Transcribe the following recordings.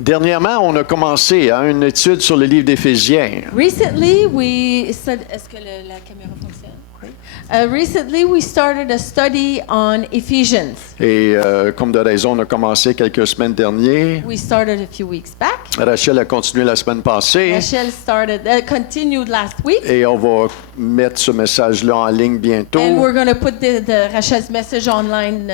Dernièrement, on a commencé une étude sur le livre d'Éphésiens. Recently, est-ce que la caméra fonctionne? Recently, we started a study on Ephesians. Et comme de raison, on a commencé quelques semaines dernières. We started a few weeks back. Rachel a continué la semaine passée. Rachel continued last week. Et on va mettre ce message-là en ligne bientôt. And we're going to put the Rachel's message online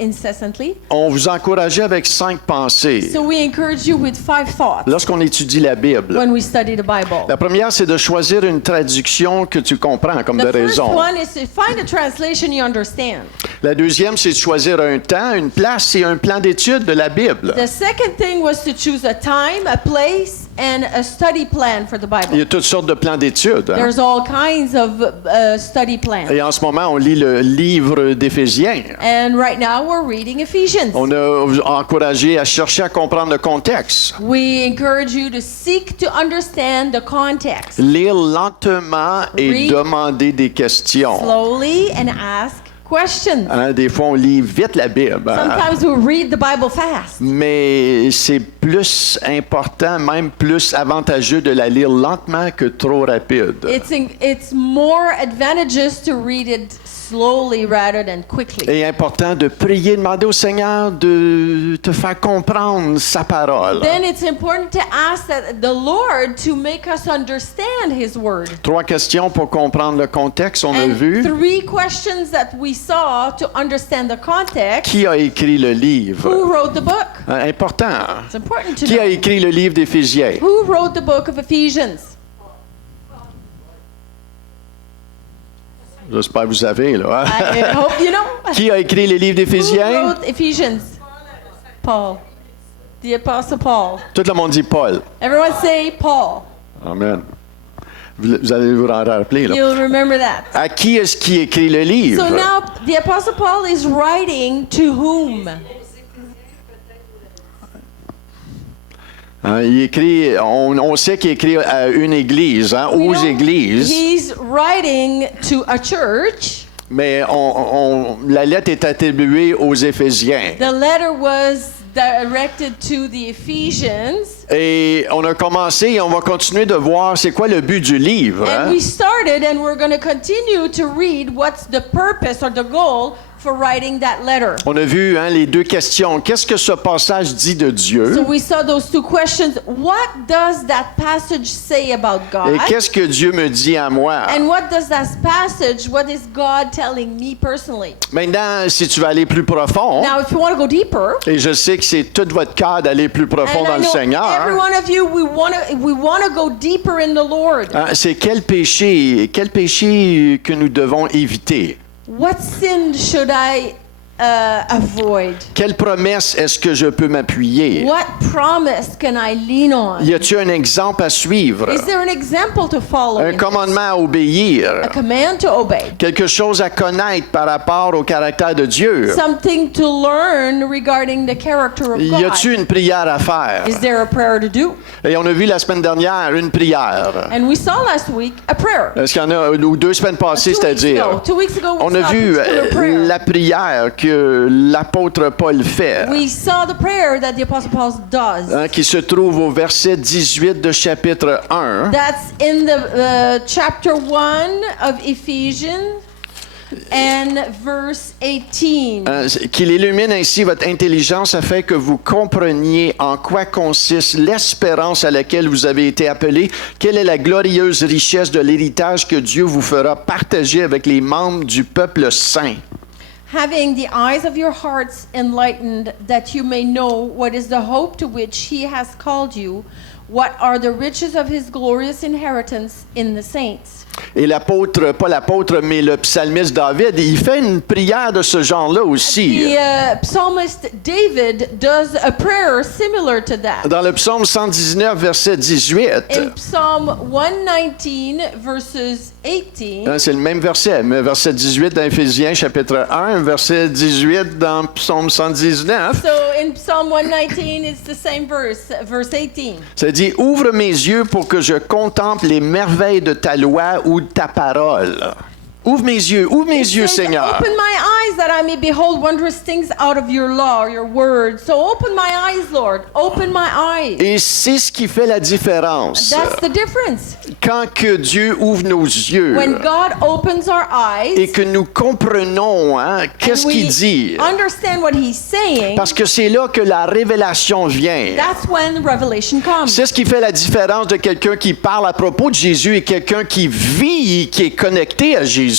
incessantly. On vous encourageait avec 5 pensées So we encourage you with 5 thoughts lorsqu'on étudie la Bible. when we study the Bible. La première, c'est de choisir une traduction que tu comprends comme de The first raison. one is to find a translation you understand. La deuxième, c'est de choisir un temps, une place et un plan d'étude de la Bible. The second thing was to choose a time, a place, and a study plan for the Il Bible. y a toutes sortes de plans d'étude. Hein? There's all kinds of study plans. Et en ce moment, on lit le livre d'Éphésiens. And right now we're reading Ephesians. On a encouragé à chercher à comprendre le contexte. We encourage you to seek to understand the context. Lire lentement et Read demander des questions. slowly and ask questions. Hein, des fois, on lit vite la Bible. Hein? Sometimes we read the Bible fast. Mais c'est plus important, même plus avantageux de la lire lentement que trop rapide. It's more advantageous to read it slowly rather than quickly. Et important de prier, demander au Seigneur de te faire comprendre sa parole. Then it's important to ask that the Lord to make us understand His Word. 3 questions pour comprendre le contexte, on a And vu. 3 questions that we saw to understand the context. Qui a écrit le livre? Who wrote the book? Important. It's important to Qui a know. écrit le livre d'Éphésiens? Who wrote the book of Ephesians? J'espère que vous savez, là. hein? I hope you know. Qui a écrit le livre Who d'Éphésiens? wrote Ephesians? Paul. The Apostle Paul. Tout le monde dit Paul. Everyone say Paul. Amen. Vous allez vous en rappeler, là. You'll remember that. À qui est-ce qui écrit le livre? So now the Apostle Paul is writing to whom? Hein, il écrit, on sait qu'il écrit à une église, hein, We aux know églises, He's writing to a church. mais la lettre est attribuée aux Éphésiens. The letter was directed to the Ephesians. Et on a commencé et on va continuer de voir c'est quoi le but du livre. And hein. we started and we're going to continue to read what's the purpose or the goal for writing that letter. On a vu les 2 questions. Qu'est-ce que ce passage dit de Dieu? So we saw those 2 questions. What does that passage say about God? Et qu'est-ce que Dieu me dit à moi? And what does that passage, what is God telling me personally? Maintenant, si tu veux aller plus profond, Now, if you want to go deeper, et je sais que c'est tout votre cœur d'aller plus profond and dans I le know Seigneur, every one of you, we want to go deeper in the Lord. hein, c'est quel péché que nous devons éviter? What sin should I avoid? Quelle promesse est-ce que je peux m'appuyer? What promise can I lean on? Y a-t-il un exemple à suivre? Is there an example to follow? Un in this? commandement à obéir? A command to obey. Quelque chose à connaître par rapport au caractère de Dieu? Something to learn regarding the character of Y God. a-t-il une prière à faire? Is there a prayer to do? Et on a vu la semaine dernière une prière. And we saw last week a prayer. Est-ce qu'il y en a, ou 2 semaines passées, 2 weeks c'est-à-dire? ago, 2 weeks ago, we On a saw a vu particular prayer. la prière que l'apôtre Paul fait, We saw the prayer that the Apostle Paul does. hein, qui se trouve au verset 18 de chapitre 1. That's in the chapter 1 of Ephesians and verse 18. Hein, qu'il illumine ainsi votre intelligence afin que vous compreniez en quoi consiste l'espérance à laquelle vous avez été appelés, quelle est la glorieuse richesse de l'héritage que Dieu vous fera partager avec les membres du peuple saint. Having the eyes of your hearts enlightened, that you may know what is the hope to which he has called you, what are the riches of his glorious inheritance in the saints. Et l'apôtre, pas l'apôtre, mais le psalmiste David, il fait une prière de ce genre-là aussi. The psalmist David does a prayer similar to that. Dans le psaume 119, verset 18, In Psalm 119, verses 18, hein, c'est le même verset, mais verset 18 dans Éphésiens chapitre 1, verset 18 dans psaume 119, so in Psalm 119, it's the same verse, verse 18. ça dit « Ouvre mes yeux pour que je contemple les merveilles de ta loi ou de ta parole. » Ouvre mes yeux, Says, Seigneur. open my eyes that I may behold wondrous things out of your law, or your word. So open my eyes, Lord. Open my eyes. Et c'est ce qui fait la différence. That's the difference. Quand que Dieu ouvre nos yeux When God opens our et eyes que nous comprenons qu'est-ce and qu'il we dit, understand what He's saying, parce que c'est là que la révélation vient. that's when revelation comes. C'est ce qui fait la différence de quelqu'un qui parle à propos de Jésus et quelqu'un qui vit, qui est connecté à Jésus.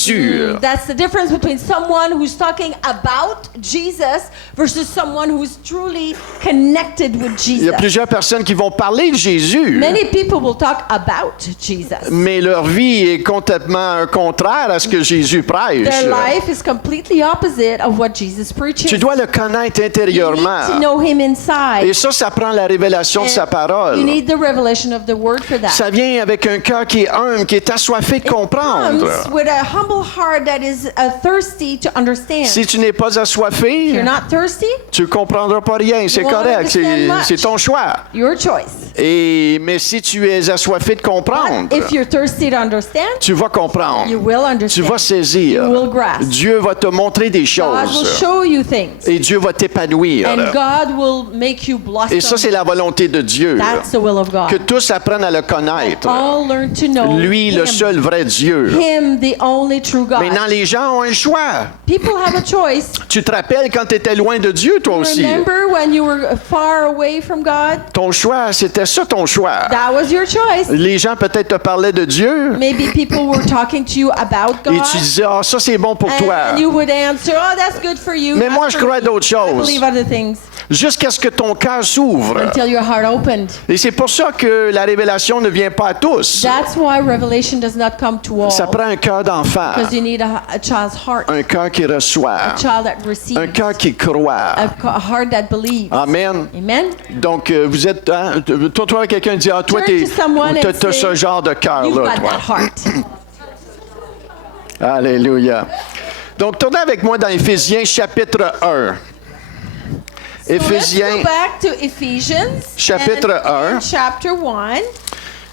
That's the difference between someone who's talking about Jesus versus someone who's truly connected with Il y a Jesus. plusieurs personnes qui vont parler de Jésus, Many people will talk about Jesus. mais leur vie est complètement contraire à ce que Jésus prêche. Their life is completely opposite of what Jesus preaches. Tu dois le connaître You need to intérieurement. know Him inside. Et ça prend la révélation de sa You parole. need the revelation of the Word for that. Ça vient avec un cœur qui est humble, qui est assoiffé de comprendre. Comes with a humble heart that is thirsty to understand. Si tu n'es pas If assoiffé, you're not thirsty, tu ne comprendras pas rien. C'est won't correct. understand much. C'est ton choix. your choice. Mais si tu es assoiffé de comprendre, If you're thirsty to understand, tu vas comprendre. you will understand. Tu vas saisir. You will grasp. Dieu va te montrer des God will choses. show you things. Et Dieu va t'épanouir. And God will make you blossom. Et ça, c'est la volonté de Dieu. That's the will of God. Que tous apprennent à le connaître. All learn to know Lui, le Him. seul vrai Dieu. Him, the only true God. Maintenant, les gens ont un choix. People have a choice. Tu te rappelles quand tu étais loin de Dieu, toi aussi. Remember when you were far away from God? Ton choix, c'était ça ton choix. That was your choice. Les gens peut-être te parlaient de Dieu Maybe people were talking to you about et God. tu disais, ah, ça c'est bon pour toi. And you would answer, oh, that's good for you. Mais That's moi, je for crois à me. d'autres I choses. believe other things. Jusqu'à ce que ton cœur s'ouvre. Until your heart opened. Et c'est pour ça que la révélation ne vient pas à tous. That's why revelation does not come to all. Ça prend un cœur d'enfant, Because you need a child's heart. un cœur qui reçoit, A child that receives. un cœur qui croit. A heart that believes. Amen. Amen. Donc, vous êtes... Hein, toi, quelqu'un dit, ah, toi, Turn to someone and t'as say, ce genre de You've cœur-là, got toi. that heart. Alléluia. Donc, tournez avec moi dans Éphésiens chapitre 1. So let's Éphésiens, go back to Ephesians. Chapitre and 1. in chapter 1.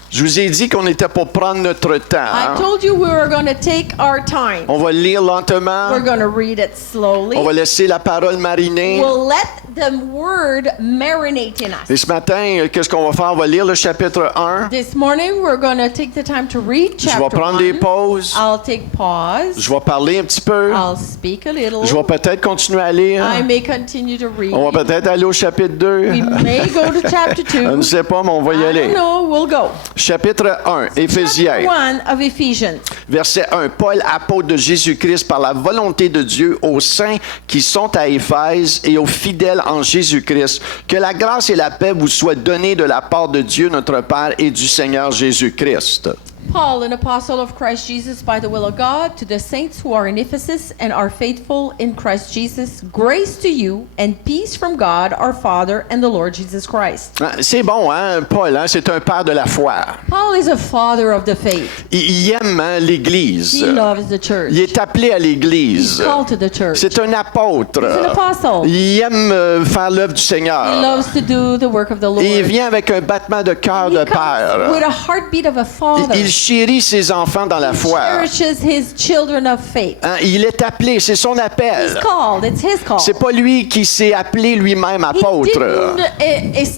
je vous ai dit qu'on était pour prendre notre temps. I told you we were going to take our time. On va lire lentement. We're going to read it slowly. On va laisser la parole mariner. We'll let the word marinate in us. Et ce matin, qu'est-ce qu'on va faire? On va lire le chapitre 1. This morning we're going to take the time to read Je vais chapter prendre 1. des pauses. I'll take pause. Je vais parler un petit peu. I'll speak a little. Je vais peut-être continuer à lire. I may continue to read. On va peut-être aller au chapitre 2. We may go to chapter 2. Je ne sais pas, mais on va y I aller. don't know. We'll go. Chapitre 1, Éphésiens. Chapter 1 of Ephesians. Verset 1. Paul, apôtre de Jésus-Christ, par la volonté de Dieu, aux saints qui sont à Éphèse et aux fidèles en Jésus-Christ, que la grâce et la paix vous soient données de la part de Dieu notre Père et du Seigneur Jésus-Christ. Paul, an apostle of Christ Jesus by the will of God, to the saints who are in Ephesus and are faithful in Christ Jesus, grace to you and peace from God our Father and the Lord Jesus Christ. C'est bon, hein, Paul, hein, c'est un père de la foi. Paul is a father of the faith. Il aime hein, l'Église. He loves the church. Il est appelé à He's l'Église. called to the church. C'est un apôtre. He's an apostle. Il aime faire l'œuvre du He Seigneur. loves to do the work of the Lord. Et il vient avec un battement de cœur He de comes with père. a heartbeat of a father. Il chérit ses enfants dans la foi. Cherishes his children of faith. Hein, il est appelé, c'est son He's appel. called. It's his call. C'est pas lui qui s'est appelé lui-même apôtre.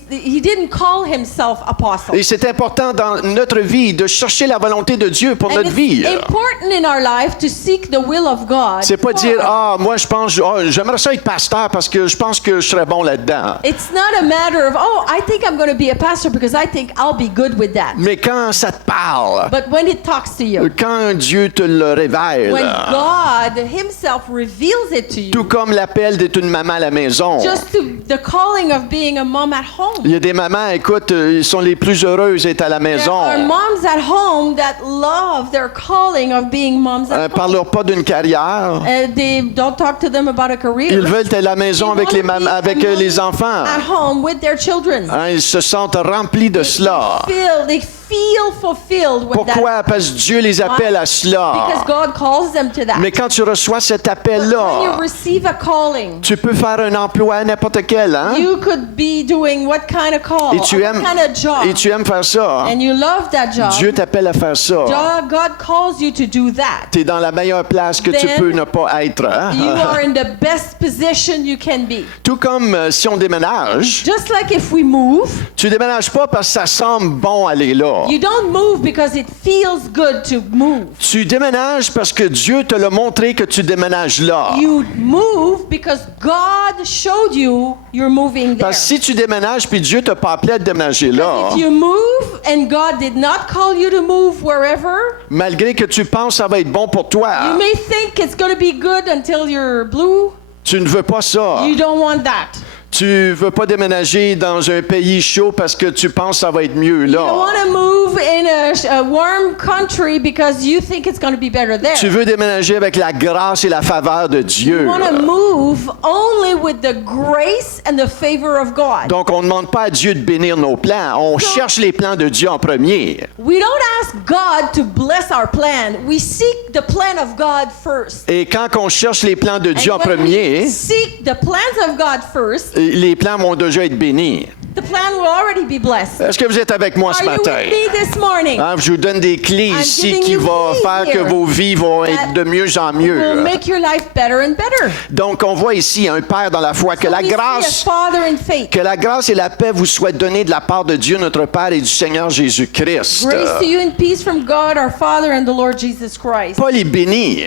He didn't call himself apostle. Et c'est important dans notre vie de chercher la volonté de Dieu pour And notre it's vie. important in our life to seek the will of God. C'est pas for dire, us. ah, moi je pense, j'aimerais ça être pasteur parce que je pense que je serais bon là-dedans. It's not a matter of, oh, I think I'm going to be a pastor because I think I'll be good with that. Mais quand ça te parle, But when it talks to you, quand Dieu te le révèle, when God himself reveals it to tout you, comme l'appel d'être une maman à la maison. just to the calling of being a mom at Il home. y a des mamans, écoute, ils sont les plus heureuses d'être à la There maison. are moms at home that love their calling of being moms at home. Parle-leur pas d'une carrière. They don't talk to them about a career. Ils veulent être à la maison They avec les, wanna be avec a les mom enfants. at home with their children. Hein, ils se sentent remplis de cela. They feel fulfilled when Pourquoi? Parce que Dieu les appelle à cela. because God calls them to that. Mais quand tu reçois cet When you appel-là, receive a calling, tu peux faire un emploi n'importe quel, hein? you could be doing what kind of call, Et tu or aimes, what kind of job, et tu aimes faire ça. and you love that job. Dieu t'appelle à faire ça. God calls you to do that. Tu es dans la meilleure place que tu Then peux ne pas être. Hein? You are in the best position you can be. Tout comme si on déménage, Just like if we move, tu déménages pas parce que ça semble bon aller là. you don't move because it feels good to move. Tu déménages parce que Dieu te l'a montré que tu déménages là. You move because God showed you you're moving there. Parce que si tu déménages puis Dieu t'a pas appelé à déménager là, If you move and God did not call you to move wherever, malgré que tu penses que ça va être bon pour toi, you may think it's going to be good until you're blue. tu ne veux pas ça. You don't want that. Tu veux pas déménager dans un pays chaud parce que tu penses que ça va être mieux You don't là. want to move in a warm country because you think it's going to be better there. Tu veux déménager avec la grâce et la faveur de Dieu. You want to move only with the grace and the favor of God. Donc, on ne demande pas à Dieu de bénir nos plans. On cherche les plans de Dieu en premier. We don't ask God to bless our plan. We seek the plan of God first. Et quand on cherche les plans de Dieu en And when premier, we seek the plans of God first, les plans vont déjà être bénis. the plan will already be blessed. Est-ce que vous êtes avec moi ce Are you matin? with me this morning? Hein, je vous donne des clés I'm ici giving qui you vont keys faire que here vos vies vont être that de mieux en Will mieux. make your life better and better. Donc, on voit ici un Père dans la foi, que So la we see a grâce, Father in faith. que la grâce et la paix vous soient données de la part de Dieu, notre Père et du Seigneur Jésus-Christ. Grace to you and peace from God our Father and the Lord Jesus Christ. Paul est béni.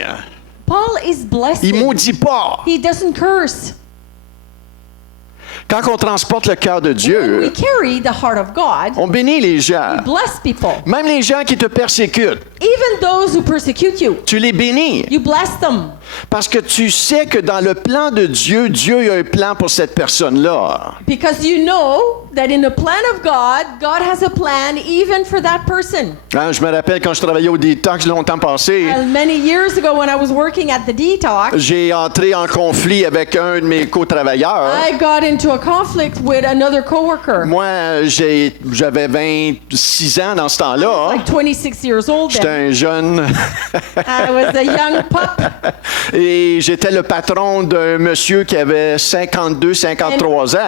Paul is blessed. Il maudit pas. He doesn't curse. Quand on transporte le cœur de When we Dieu, carry the heart of God, on bénit les gens. bless people. Même les gens qui te persécutent, Even those who persecute you, tu les bénis. you bless them. Parce que tu sais que dans le plan de Dieu, Dieu a un plan pour cette personne-là. Because you know that in the plan of God, God has a plan even for that person. Hein, je me rappelle quand je travaillais au Détox longtemps passé, And many years ago when I was working at the detox, j'ai entré en conflit avec un de mes co-travailleurs. I got into a conflict with another coworker. Moi, j'avais 26 ans dans ce temps-là. Like 26 years old J'étais then. un jeune. I was a young pup. Et j'étais le patron d'un monsieur qui avait 52, 53 ans.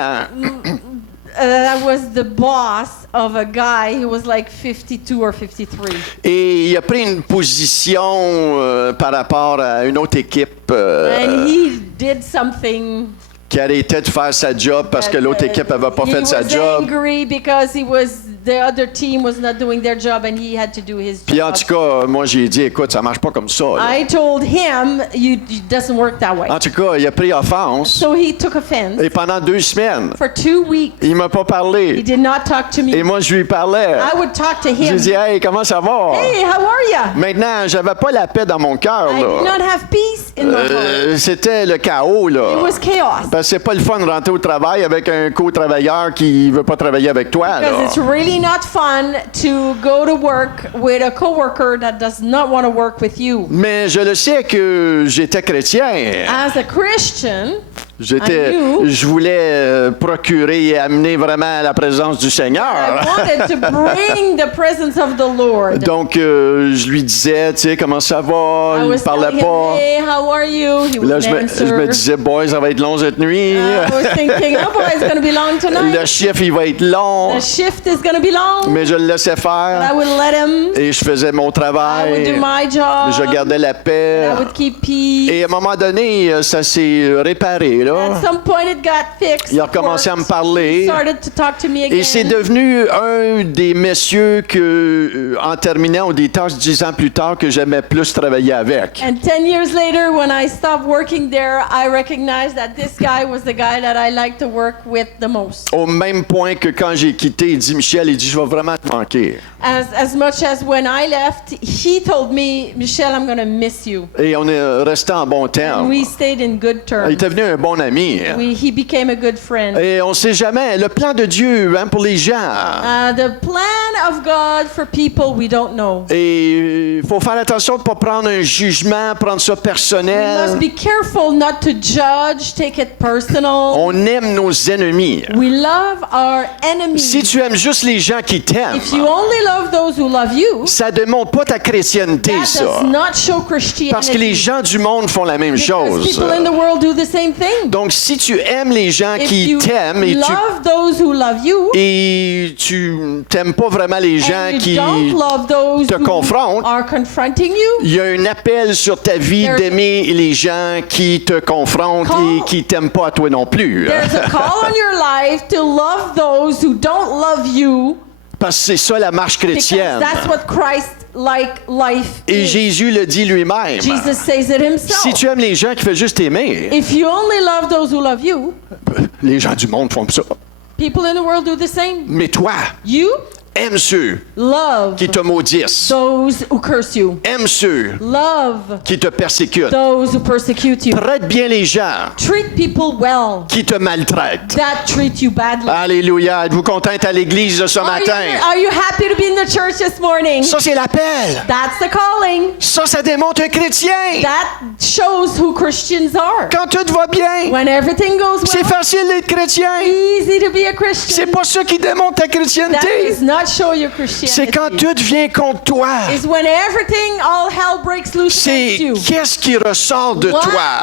I was the boss of a guy who was like 52 or 53. Et il a pris une position par rapport à une autre équipe And he did something qui arrêtait de faire sa job parce que l'autre équipe n'avait pas fait sa He was job. angry because the other team was not doing their job and he had to do his Puis en job. tout cas, moi j'ai dit, écoute, ça marche pas comme ça. là. I told him, it doesn't work that way. En tout cas, il a pris offense. So he took offense. Et pendant 2 semaines, For 2 weeks, il m'a pas he parlé. did not talk to Et me. moi, je lui parlais. I would talk to J'ai him. dit, hey, comment ça va? Hey, how are you? Maintenant, j'avais pas la paix dans mon cœur. I did là. not have peace in my heart. C'était le chaos. It Là. was chaos. Parce que c'est pas le fun de rentrer au travail avec un co-travailleur qui veut pas travailler avec toi. Because Là. it's really not fun to go to work with a coworker that does not want to work with you. Mais je le sais que j'étais chrétien. As a Christian, I knew. Je voulais procurer et amener vraiment la présence du I Seigneur. wanted to bring the presence of the Lord. Donc, je lui disais, tu sais, comment ça va? I Il ne was parlait telling him, pas. hey, how are you? He Là, would je me answer. disais, boy, ça va être long cette nuit. I was thinking, oh boy, it's going to be long Le tonight. chiffre, il va être long. The shift is going to be long. Mais je le laissais But I faire. would let him. Et je faisais mon I would do travail. my job. Je gardais la paix. I would keep peace. Et à un moment donné, ça s'est réparé, là. At some point, it got fixed. Il a of recommencé à me course. parler. He started to talk to me again. Et c'est devenu un des messieurs que, en terminant au détache 10 ans plus tard, que j'aimais plus travailler avec. And 10 years later, when I stopped working there, I recognized that this guy was the guy that I liked to work with the most. Au même point que quand j'ai quitté, il dit, Michel, il dit, je vais vraiment te manquer. As much as when I left, he told me, Michelle, I'm going to miss you. Et on est resté en bon And terme. we stayed in good Il terms. était venu un bon ami. He became a good friend. Et on ne sait jamais, le plan de Dieu pour les gens. The plan of God for people we don't know. Et il faut faire attention de ne pas prendre un jugement, prendre ça We personnel. must be careful not to judge, take it personal. On aime nos ennemis. We love our enemies. Si tu aimes juste les gens qui t'aiment, If you only love those who love you, ça ne démontre pas ta chrétienté, that ça. does not show Christianity. Parce que les gens du monde font la même Because chose. people in the world do the same thing. Donc, si tu aimes les gens If qui you t'aiment love those who love you, et tu t'aimes pas vraiment les gens and you qui... don't love those te who confrontent, are confronting you, Il y a un appel sur ta vie There's- d'aimer les gens qui te confrontent Call- et qui t'aiment pas à toi non plus. there's a call on your life to love those who don't love you, Parce que c'est ça la marche because chrétienne. that's what Christ-like life Et is. Jésus le dit lui-même. Jesus says it himself. Si tu aimes les gens qui font juste aimer, If you only love those who love you, les gens du monde font ça. people in the world do the same. Mais toi, You aime ceux love qui te maudissent. those who curse you. Aime ceux Love qui te persécutent. those who persecute you. Traite bien les gens Treat people well qui te maltraitent. that treat you badly. Alléluia. Êtes-vous content d'être à l'église ce matin? Are you happy to be in the church this morning? Ça, c'est l'appel. That's the calling. Ça démontre un chrétien. That shows who Christians are. Quand tout va bien, When everything goes c'est well, facile d'être chrétien. easy to be a C'est Christian. pas ça qui démontre ta That chrétienté. does not show your C'est quand Christianity. tout vient contre toi. It's when everything, all hell breaks loose C'est against you. qu'est-ce qui ressort de toi.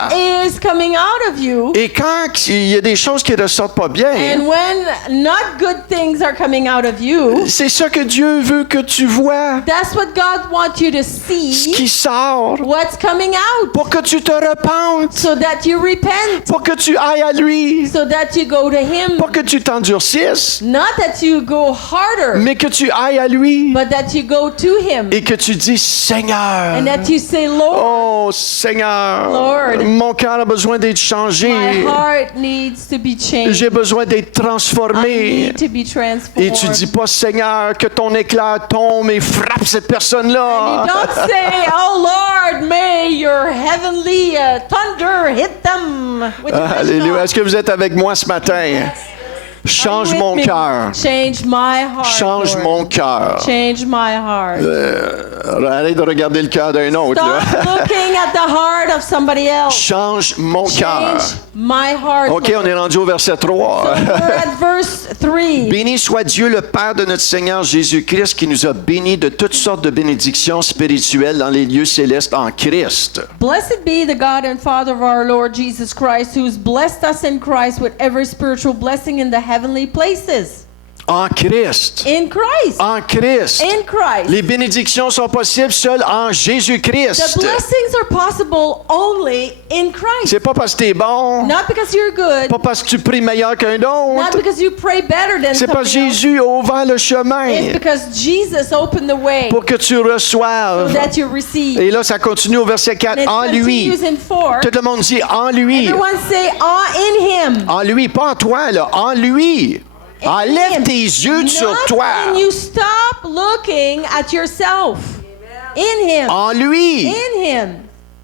What is coming out of you? Et quand il y a des choses qui ressortent pas bien, And when not good things are coming out of you, c'est ça que Dieu veut que tu vois. that's what God wants you to Ce see, qui sort what's coming out, pour que tu te repentes, so that you repent, pour que tu ailles à lui, so that you go to Him. pour que tu t'endurcisses, Not that you go harder, mais que tu ailles à lui but that you go to Him. et que tu dis Seigneur. And that you say, Lord, Oh Seigneur, Lord, mon cœur a besoin d'être changé. my heart needs to be changed. J'ai besoin d'être I transformé. need to be transformed. Et tu dis pas, Seigneur, que ton éclair tombe et frappe cette personne-là. You don't say, oh Lord, may your heavenly thunder hit them with your Alléluia. Est-ce que vous êtes avec moi ce matin? Change mon cœur. Change my heart. Change Lord. mon cœur. Change my heart. Arrête de regarder le cœur d'un autre. Là. Stop looking at the heart of somebody else. Change mon cœur. Change my heart. OK, on est rendu au verset 3. We're at verse 3. Béni soit Dieu, le Père de notre Seigneur Jésus-Christ, qui nous a bénis de toutes sortes de bénédictions spirituelles dans les lieux célestes en Christ. Blessed be the God and Father of our Lord Jesus Christ, who's blessed us in Christ with every spiritual blessing in the heavenly places. En Christ. In Christ. En Christ. In Christ. Les bénédictions sont possibles seules en The Jésus-Christ. blessings are possible only in Christ. C'est pas parce que t'es bon, Not because you're good. pas parce que tu pries meilleur qu'un Not autre. because you pray better than C'est parce que somebody else. Jésus a ouvert le It's chemin because Jesus opened the way pour que tu so reçoives. that you receive. Et là, ça continue au verset 4. And it En lui. continues in 4. Tout le monde dit en lui. Everyone say, in Him. En lui, pas en toi, là. En lui. Enlève In tes yeux sur Not toi. when you stop looking at yourself. In Him. En lui. In Him.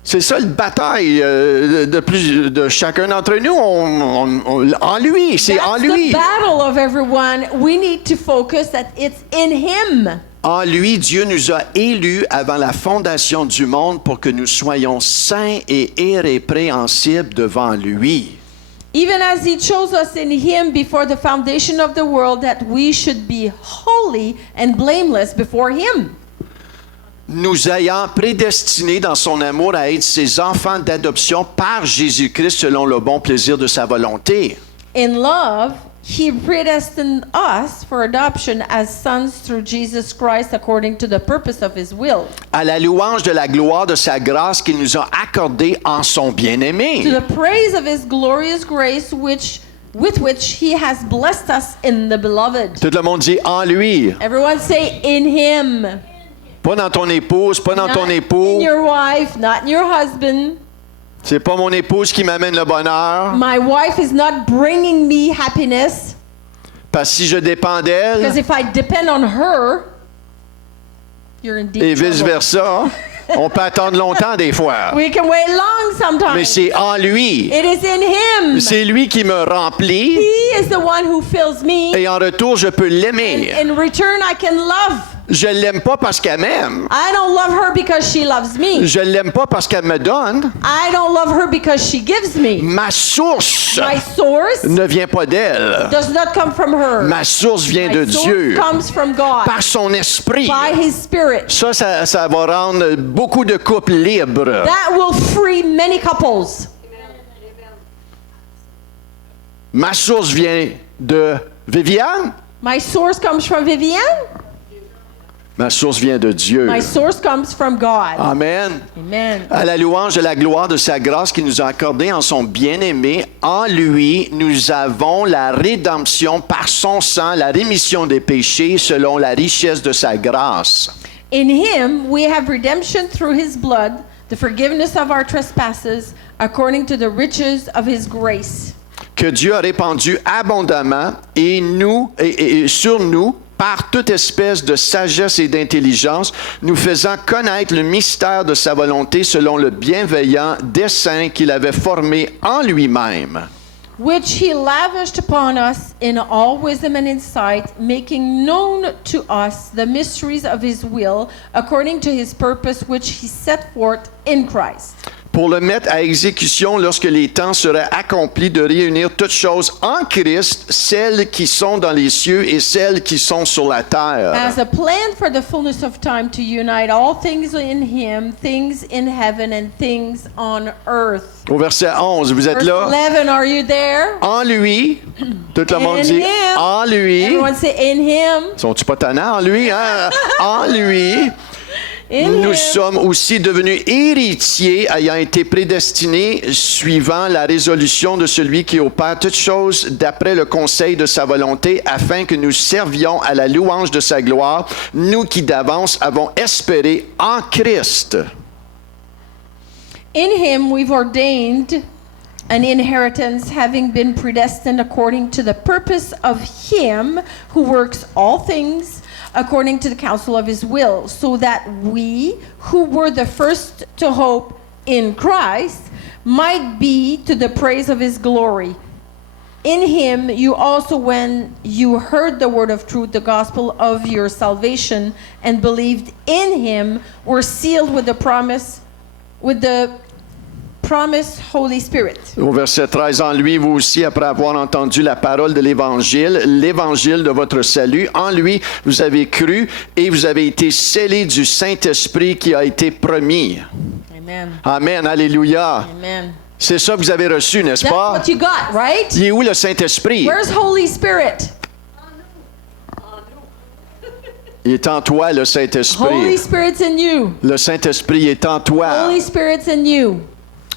C'est ça le bataille de chacun d'entre nous. En lui, c'est en That's lui. the battle of everyone. We need to focus that it's in Him. En lui, Dieu nous a élus avant la fondation du monde pour que nous soyons saints et irrépréhensibles devant lui. Even as He chose us in Him before the foundation of the world, that we should be holy and blameless before Him. Nous ayant prédestinés dans son amour à être ses enfants d'adoption par Jésus-Christ selon le bon plaisir de sa volonté. In love, He predestined us for adoption as sons through Jesus Christ according to the purpose of His will, À la louange de la gloire de sa grâce qu'il nous a accordée en son bien-aimé. to the praise of His glorious grace with which He has blessed us in the beloved. Tout le monde dit en lui. Everyone say in Him. Pas dans ton épouse, pas dans ton Not époux. in your wife, not in your husband. C'est pas mon épouse qui m'amène le bonheur. My wife is not bringing me happiness, Parce que si je dépends because d'elle, if I depend on her, you're in deep et trouble. vice-versa, On peut attendre longtemps des fois. We can wait long Mais sometimes. c'est en lui. It is in Him. C'est lui qui me remplit. He is the one who fills me. Et en retour, je peux l'aimer. In return, I can love. Je l'aime pas parce qu'elle m'aime. I don't love her because she loves me. Je l'aime pas parce qu'elle me donne. I don't love her because she gives me. Ma source My source ne vient pas d'elle. does not come from her. Ma source vient de My source Dieu, comes from God par son esprit. by His Spirit. Ça va rendre beaucoup de couples libres. That will free many couples. Ma source vient de Viviane. My source comes from Vivienne. Ma source vient de Dieu. My source comes from God. Amen. Amen. À la louange de la gloire de sa grâce qu'il nous a accordée en son bien-aimé, en lui, nous avons la rédemption par son sang, la rémission des péchés selon la richesse de sa grâce. In Him we have redemption through His blood, the forgiveness of our trespasses, according to the riches of His grace. Que Dieu a répandu abondamment et sur nous par toute espèce de sagesse et d'intelligence, nous faisant connaître le mystère de sa volonté selon le bienveillant dessein qu'il avait formé en lui-même. Which He lavished upon us in all wisdom and insight, making known to us the mysteries of His will, according to His purpose which He set forth in Christ. Pour le mettre à exécution lorsque les temps seraient accomplis de réunir toutes choses en Christ, celles qui sont dans les cieux et celles qui sont sur la terre. As a plan for the fullness of time to unite all things in Him, things in heaven and things on earth. Au verset 11, vous êtes Verse là? 11, are you there? En lui, tout le monde In dit Him. en lui. Everyone say in Him. Sont-ils pas tannants en lui, hein? En lui. In Nous Him. sommes aussi devenus héritiers, ayant été prédestinés, suivant la résolution de celui qui opère toutes choses d'après le conseil de sa volonté, afin que nous servions à la louange de sa gloire, nous qui d'avance avons espéré en Christ. In Him we've ordained an inheritance, having been predestined according to the purpose of Him who works all things according to the counsel of His will, so that we, who were the first to hope in Christ, might be to the praise of His glory. In Him you also, when you heard the word of truth, the gospel of your salvation, and believed in Him, were sealed with the promised Holy Spirit. Au verset 13, en lui, vous aussi, après avoir entendu la parole de l'Évangile de votre salut, en lui, vous avez cru et vous avez été scellés du Saint-Esprit qui a été promis. Amen. Amen, alléluia. Amen. C'est ça que vous avez reçu, n'est-ce That's pas? what you got, right? Il est où le Saint-Esprit? Where's Holy Spirit? Il est en toi, le Holy Saint-Esprit. Spirit's in you. Le Saint-Esprit est en toi. Holy Spirit's in you.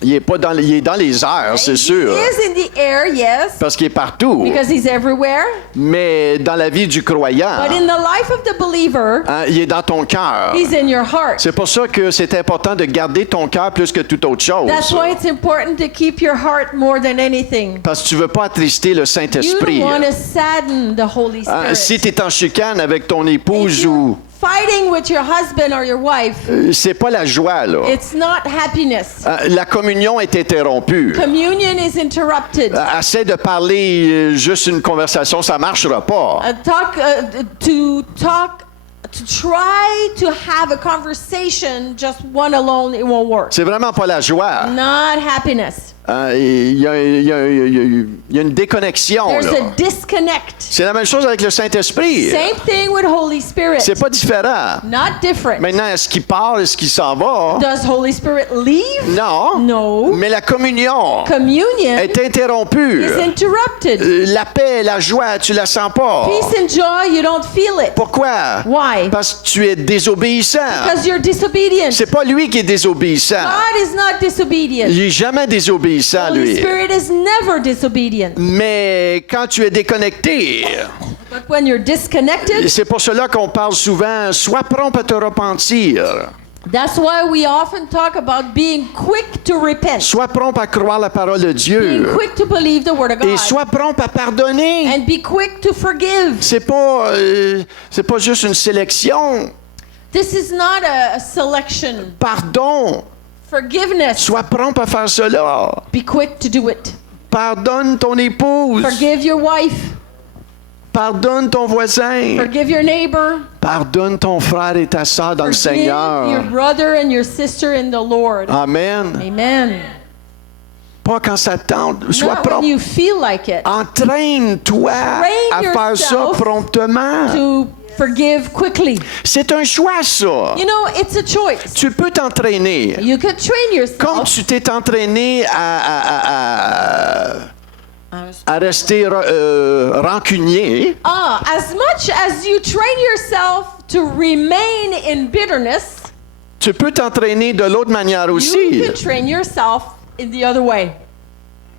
Il est dans les airs, c'est sûr. He is in the air, yes, Parce qu'il est partout. because He's everywhere. Mais dans la vie du croyant, But in the life of the believer, hein, il est dans ton cœur. He's in your heart. C'est pour ça que c'est important de garder ton cœur plus que toute autre chose. That's why it's important to keep your heart more than anything. Parce que tu veux pas attrister le You Saint-Esprit. don't want to sadden the Holy Hein, Spirit. si tu es en chicane avec ton épouse If you're ou fighting with your husband or your wife, c'est pas la joie là. it's not happiness. La communion est interrompue. Communion is interrupted. Essaie de parler juste une conversation, ça marchera pas. To try to have a conversation just one alone, it won't work. C'est vraiment pas la joie. Not happiness. Il y a une déconnexion. There's Là. a disconnect. C'est la même chose avec le Saint-Esprit. Same thing with Holy Spirit. C'est pas différent. Not different. Maintenant, est-ce qu'il part, est-ce qu'il s'en va? Does Holy Spirit leave? Non. No. Mais la communion Communion est interrompue. is interrupted. La paix, la joie, tu la sens pas. Peace and joy, you don't feel it. Pourquoi? Why? Parce que tu es désobéissant. Because you're disobedient. C'est pas lui qui est désobéissant. God is not disobedient. Il est jamais désobéissant, Holy lui. Spirit is never disobedient. Mais quand tu es déconnecté, But when you're disconnected, c'est pour cela qu'on parle souvent, sois prompt à te repentir. that's why we often talk about being quick to repent, Sois prompt à croire la parole de being Dieu. quick to believe the word of Et God, sois prompt à pardonner. and be quick to forgive. C'est pas juste une sélection. This is not a selection. Pardon. Forgiveness. Sois prompt à faire cela. Be quick to do it. Pardonne ton épouse. Forgive your wife. Pardonne ton voisin. Forgive your neighbor. Pardonne ton frère et ta sœur dans le Forgive your Seigneur. brother and your sister in the Lord. Amen. Amen. Pas quand ça tente. Sois Not when prompt. you feel like it. Entraîne-toi Train à faire ça yourself promptement. To forgive quickly. C'est un choix, ça. You know, it's a choice. Tu peux t'entraîner. You could train Comme yourself. tu t'es entraîné à rester rancunier, As much as you train yourself to remain in bitterness, tu peux t'entraîner de l'autre manière aussi. you can train yourself in the other way.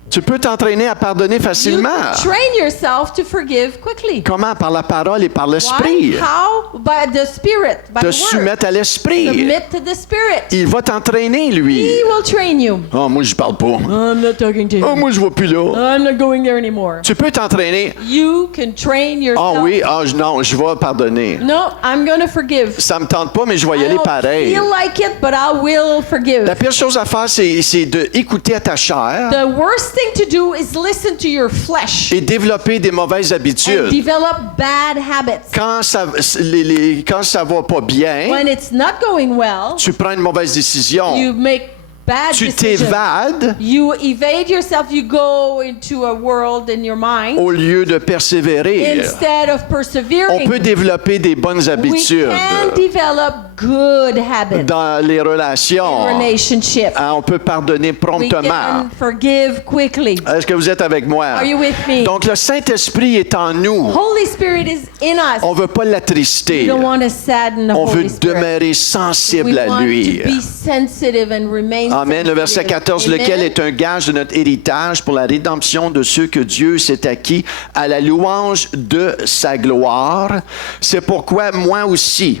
Tu peux t'entraîner à pardonner You facilement. can train yourself to forgive quickly. Comment? Par la parole et par Why? l'esprit. How? By the Spirit, by Te the Word. soumettre à l'esprit. Submit to the Spirit. Il va t'entraîner, lui. He will train you. Oh, moi, je parle pas. I'm not talking to Oh, you. moi, je vais plus là. I'm not going there anymore. Tu peux t'entraîner. You can train yourself. Ah oui, non, je vais pardonner. No, I'm going to forgive. Ça me tente pas, mais je vais y I aller don't pareil. feel like it, but I will forgive. La pire chose à faire, c'est d'écouter à ta chair The worst thing to do is listen to your flesh et développer des mauvaises and habitudes. develop bad habits. Quand ça va pas bien, When it's not going well, tu prends une mauvaise décision. you make bad Tu decisions. t'évades You evade yourself. You go into a world in your mind au lieu de persévérer. instead of On persevering. peut développer des bonnes We habitudes can develop good habits dans les in relations. relationship. Hein, on peut pardonner We promptement. can forgive quickly. Est-ce que vous êtes avec moi? Are you with me? Donc, le Saint-Esprit est en nous. Holy Spirit is in us. On veut pas l'attrister. We don't want to sadden the On veut Holy Spirit. demeurer We sensible à want lui. to be sensitive and remain Amen. Le verset sensitive. 14, Amen. lequel est un gage de notre héritage pour la rédemption de ceux que Dieu s'est acquis à la louange de sa gloire. C'est pourquoi moi aussi,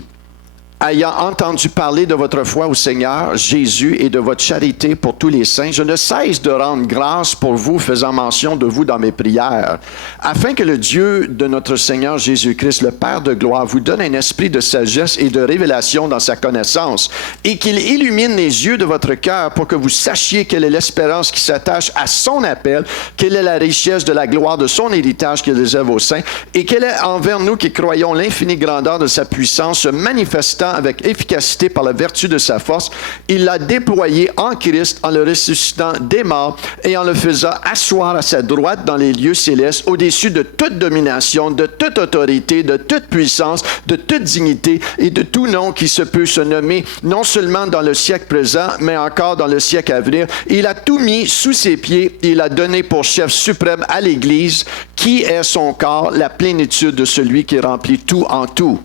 ayant entendu parler de votre foi au Seigneur Jésus et de votre charité pour tous les saints, je ne cesse de rendre grâce pour vous, faisant mention de vous dans mes prières, afin que le Dieu de notre Seigneur Jésus-Christ, le Père de gloire, vous donne un esprit de sagesse et de révélation dans sa connaissance, et qu'il illumine les yeux de votre cœur pour que vous sachiez quelle est l'espérance qui s'attache à son appel, quelle est la richesse de la gloire de son héritage qu'il réserve aux saints, et quelle est envers nous qui croyons l'infinie grandeur de sa puissance, se manifestant avec efficacité par la vertu de sa force. Il l'a déployé en Christ en le ressuscitant des morts et en le faisant asseoir à sa droite dans les lieux célestes, au-dessus de toute domination, de toute autorité, de toute puissance, de toute dignité et de tout nom qui se peut se nommer, non seulement dans le siècle présent, mais encore dans le siècle à venir. Il a tout mis sous ses pieds. Il a donné pour chef suprême à l'Église, qui est son corps, la plénitude de celui qui remplit tout en tout.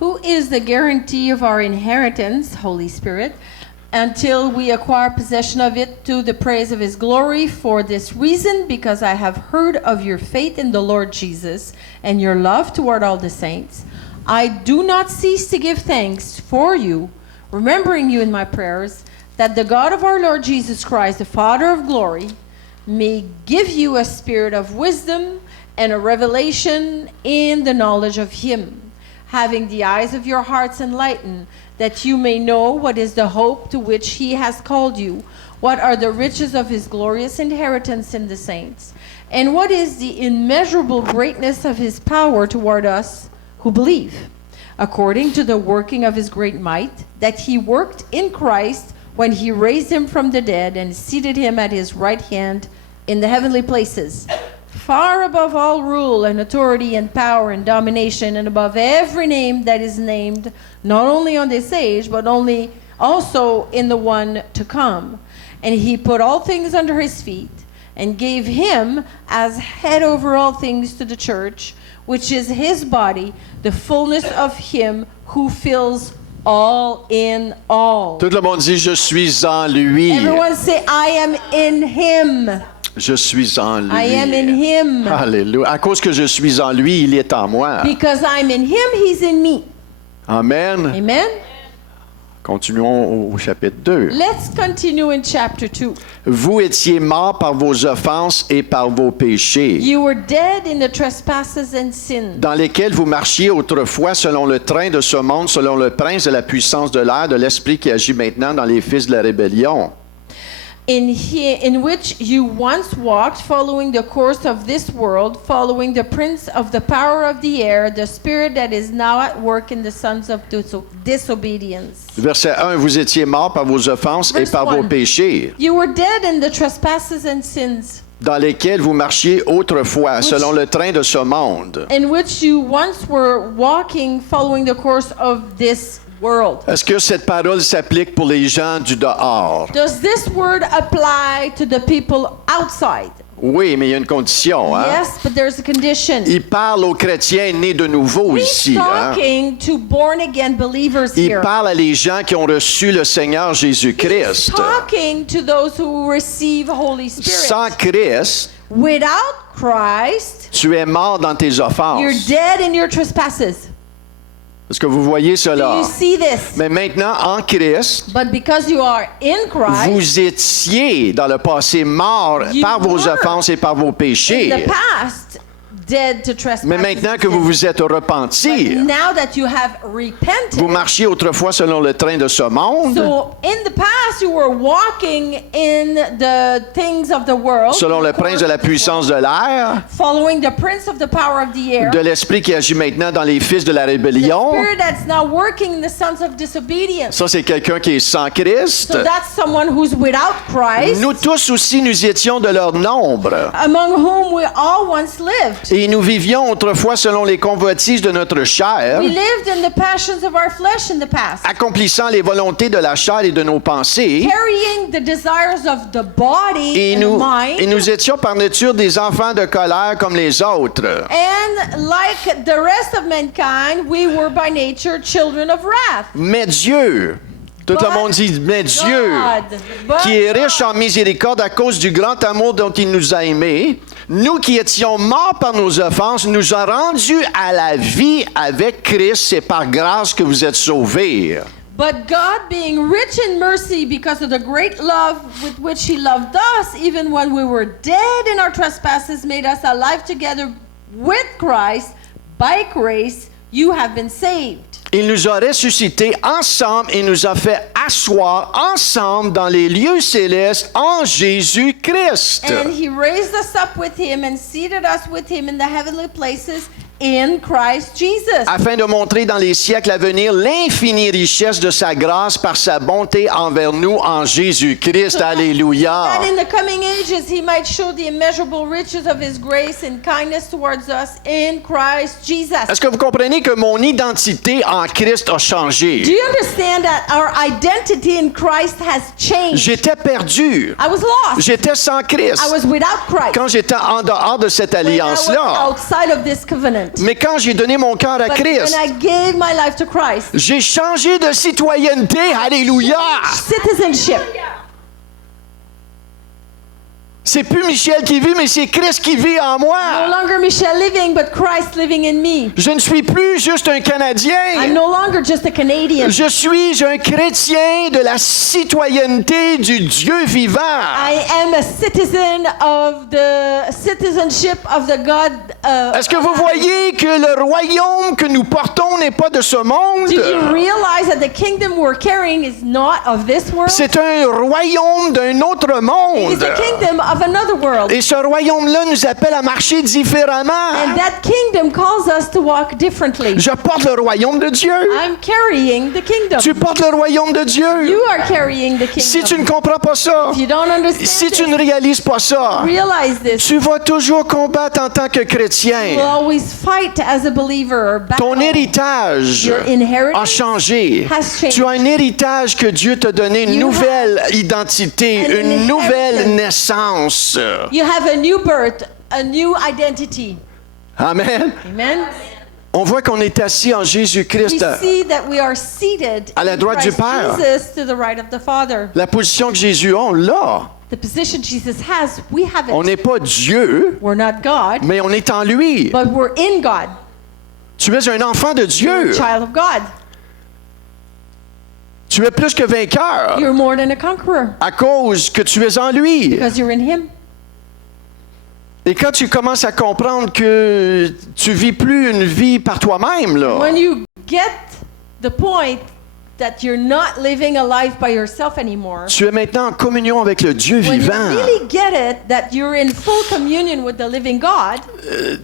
Who is the guarantee of our inheritance, Holy Spirit, until we acquire possession of it to the praise of his glory? For this reason, because I have heard of your faith in the Lord Jesus and your love toward all the saints, I do not cease to give thanks for you, remembering you in my prayers, that the God of our Lord Jesus Christ, the Father of glory, may give you a spirit of wisdom and a revelation in the knowledge of him, having the eyes of your hearts enlightened, that you may know what is the hope to which he has called you, what are the riches of his glorious inheritance in the saints, and what is the immeasurable greatness of his power toward us who believe, according to the working of his great might, that he worked in Christ when he raised him from the dead and seated him at his right hand in the heavenly places, far above all rule and authority and power and domination, and above every name that is named, not only on this age, but also in the one to come. And he put all things under his feet, and gave him as head over all things to the church, which is his body, the fullness of him who fills all in all. Tout le monde dit, je suis en lui. Everyone say, I am in him. Je suis en lui. I am in him. Alléluia. À cause que je suis en lui, il est en moi. Because I'm in him, he's in me. Amen. Amen. Continuons au chapitre 2. Let's continue in chapter 2. Vous étiez morts par vos offenses et par vos péchés, You were dead in the trespasses and sins, dans lesquels vous marchiez autrefois selon le train de ce monde, selon le prince de la puissance de l'air, de l'esprit qui agit maintenant dans les fils de la rébellion. in which you once walked, following the course of this world, following the prince of the power of the air, the spirit that is now at work in the sons of disobedience. Verset 1, vous étiez morts par vos offenses et Verse par vos 1. péchés, You were dead in the trespasses and sins, dans lesquels vous marchiez autrefois selon le train de ce monde. in which you once were walking, following the course of this world. Est-ce que cette parole s'applique pour les gens du dehors? Does this word apply to the people outside? Oui, mais il y a une condition. Hein? Yes, but there's a condition. Il parle aux chrétiens nés de nouveau He's ici. Hein? talking to born again believers Il here. parle à les gens qui ont reçu le Seigneur Jésus-Christ. Talking to those who receive Holy Spirit. Sans Christ, Without Christ, tu es mort dans tes you're offenses. dead in your trespasses. Est-ce que vous voyez Do cela? you see this? Mais maintenant, en Christ, But because you are in Christ, vous étiez dans le passé mort You par vos were offenses et par vos in péchés. the past, dead to trespasses. Mais maintenant que vous vous êtes repentis, But now that you have repented, vous marchiez autrefois selon le train de ce monde, so in the past you were walking in the things of the world, selon le prince de la puissance de l'air, following the prince of the power of the air, de l'esprit qui agit maintenant dans les fils de la the rébellion. spirit that's now working in the sons of disobedience. Ça, c'est quelqu'un qui est sans Christ. So that's someone who's without Christ, Nous tous aussi, nous étions de leur nombre. among whom we all once lived. Et nous vivions autrefois selon les convoitises de notre chair, We lived in the passions of our flesh in the past, accomplissant les volontés de la chair et de nos pensées. carrying the desires of the body Et and the et mind. nous étions par nature des enfants de colère comme les autres. And like the rest of mankind, we were by nature children of wrath. Mais Dieu, tout le monde dit, mais Dieu, qui est riche en miséricorde à cause du grand amour dont il nous a aimés, nous qui étions morts par nos offenses, nous a rendus à la vie avec Christ. C'est par grâce que vous êtes sauvés. But God, being rich in mercy because of the great love with which He loved us, even when we were dead in our trespasses, made us alive together with Christ. By grace, you have been saved. Il nous a ressuscités ensemble et nous a fait asseoir ensemble dans les lieux célestes en Jésus-Christ, And He raised us up with Him and seated us with Him in the heavenly places in Christ Jesus. afin de montrer dans les siècles à venir l'infinie richesse de sa grâce par sa bonté envers nous en Jésus-Christ. Alléluia. That in the coming ages He might show the immeasurable riches of His grace and kindness towards us in Christ Jesus. Est-ce que vous comprenez que mon identité en Christ a changé? Do you understand that our identity in Christ has changed? J'étais perdu. I was lost. J'étais sans Christ. I was without Christ. Quand j'étais en dehors de cette When I was alliance-là. outside of this covenant. Mais quand j'ai donné mon cœur à But Christ, when I gave my life to Christ, j'ai changé de citoyenneté. Alléluia. citizenship. C'est plus Michel qui vit, mais c'est Christ qui vit en No moi. longer Michelle living, but Christ living in me. Je ne suis plus juste un I'm Canadien. no longer just a Canadian. Je suis un chrétien de la citoyenneté du Dieu vivant. I am a citizen of the citizenship of the God. Est-ce que vous voyez que le royaume que nous portons n'est pas de ce monde? Do you realize that the kingdom we're carrying is not of this world? C'est un royaume d'un autre It's monde. the kingdom of another world. Et ce royaume-là nous appelle à marcher différemment. And that kingdom calls us to walk differently. Je porte le royaume de Dieu. I'm carrying the kingdom. Tu portes le royaume de Dieu. You are carrying the kingdom. Si tu ne comprends pas ça, If you don't understand si tu this, ne réalises pas ça, realize this. tu vas toujours combattre en tant que You'll chrétien. always fight as a believer or battle. Ton héritage Your a inheritance changé. has changed. Tu as un héritage que Dieu t'a donné, une You nouvelle identité, an une nouvelle inheritance. naissance. You have a new birth, a new identity. Amen. Amen. On voit qu'on est assis en We Jésus-Christ, see that we are seated à la in droite du Christ Père. Jesus to the right of the Father. la position que Jésus a, on l'a. The position Jesus has, we have On it. n'est pas Dieu, We're not God, mais on est en lui. but we're in God. Tu es un enfant de You're Dieu. a child of God. Tu es plus que vainqueur You're more than a conqueror à cause que tu es en lui. because you're in Him. Et quand tu commences à comprendre que tu vis plus une vie par toi-même, là, When you get the point that you're not living a life by yourself anymore, tu es maintenant en communion avec le Dieu when you vivant. really get it that you're in full communion with the living God,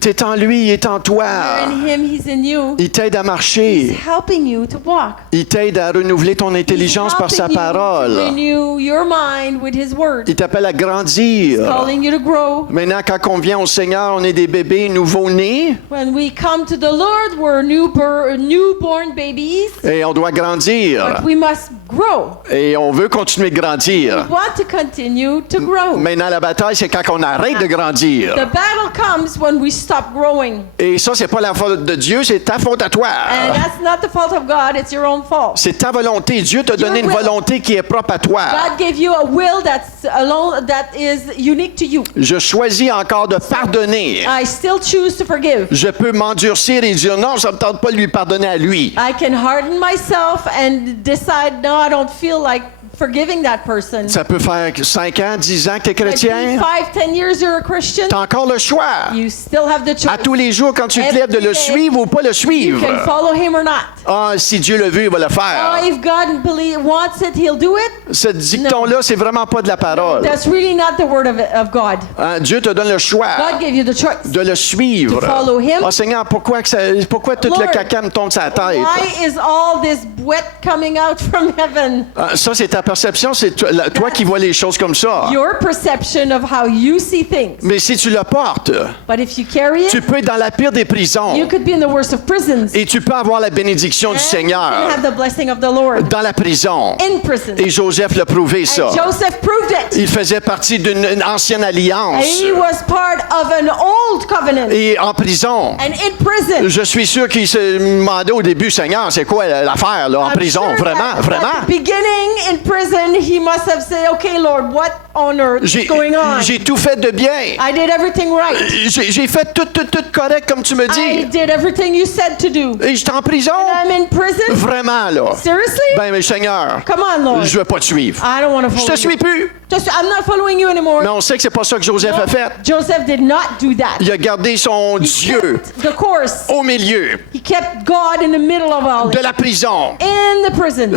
Tu es en lui, il est en you're toi. in Him, He's in you, Il t'aide à He's marcher. helping you to walk. Il t'aide à renouveler ton He's intelligence par sa helping you to parole. renew your mind with His Word, Il t'appelle à grandir. calling you to grow. Maintenant, quand on vient au Seigneur, on est des bébés nouveau-nés When we come to the Lord, we're newborn babies, et on doit grandir. but we must grow. Et on veut continuer de grandir. We want to continue to grow. Maintenant, la bataille, c'est quand on arrête de grandir. The battle comes when we stop growing. Et ça, c'est pas la faute de Dieu, c'est ta faute à toi. And that's not the fault of God, it's your own fault. C'est ta volonté. Dieu t'a donné une will. volonté qui est propre à toi. God gave you a will that is unique to you. Je choisis encore de pardonner. I still choose to forgive. Je peux m'endurcir et dire non, ça ne me tente pas de lui pardonner à lui. I can harden myself and decide, no, I don't feel like forgiving that person. Ça peut faire 5 ans, 10 ans que tu es Like chrétien. 5, 10 years you're a Christian, Tu as encore le choix. you still have the choice. À tous les jours, quand tu te lèves, de le suivre ou pas le You suivre. can follow him or not. Ah, si Dieu le veut, il va le faire. If God wants it, he'll do it. Ce dicton-là, c'est vraiment pas de la parole. That's really not the word of God. Hein, Dieu te donne le choix God gave you the choice. de le suivre. To follow him. Ah, Seigneur, pourquoi tout Lord, le caca me tombe sur la tête? Why is all this wet coming out from heaven? Ah, ça, c'est ta perception, c'est toi qui vois les choses comme ça. Your perception of how you see things. Mais si tu le portes, But if you carry tu it, peux être dans la pire des prisons you could be in the worst of prisons. et tu peux avoir la bénédiction du And you Seigneur can have the blessing of the Lord dans la prison. in prison. Et Joseph l'a prouvé, ça. And Joseph proved it. Il faisait partie d'une ancienne And alliance. he was part of an old covenant. Et en prison, And in prison. je suis sûr qu'il se demandait au début, Seigneur, c'est quoi l'affaire là, en I'm prison? sure Vraiment? that Vraiment? At the beginning in prison, he must have said, "Okay, Lord, what on earth is going on? J'ai tout fait de bien. I did everything right. J'ai fait tout correct comme tu me I dis. did everything you said to do. Et j'étais en prison? I'm in prison? Vraiment, là. Seriously? Ben, mais Seigneur, Come on, Lord. je veux pas te suivre. I don't want to Je follow te suis you. plus. I'm not following you anymore. Mais on sait que c'est pas ça que Joseph a fait. Joseph did not do that. Il a gardé son He Dieu kept the course. au milieu He kept God in the middle of all de it. la prison. In the prison.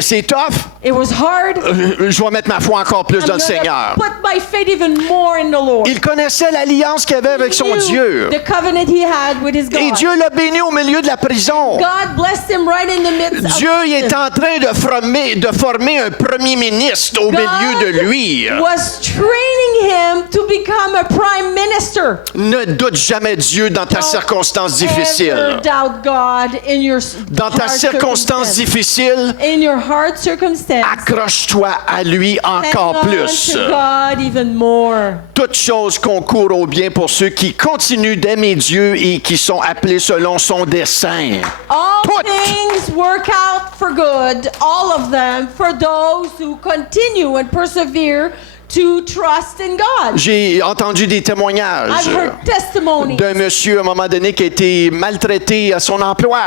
C'est tough. It was hard. Je vais mettre ma foi encore plus dans le Seigneur. Put my faith even more in the Lord. Il connaissait l'alliance qu'il avait avec son He knew Dieu. the covenant he had with his God. Et Dieu l'a béni au milieu de la prison. God blessed him right in the midst of Dieu il est prison. en train de former un premier ministre au milieu de lui. Was training him to become a prime minister. Ne doute jamais Dieu dans ta circonstance Never difficile. doubt God in your Dans ta hard circonstance circumstance. difficile, In your hard circumstance. accroche-toi à lui encore hang on plus. to God even more. Toutes choses concourent au bien pour ceux qui continuent d'aimer Dieu et qui sont appelés selon son dessein. All Toutes. things work out for good, all of them, for those who continue and persevere to trust in God. J'ai entendu des témoignages I've heard testimonies. d'un monsieur à un moment donné qui a été maltraité à son emploi.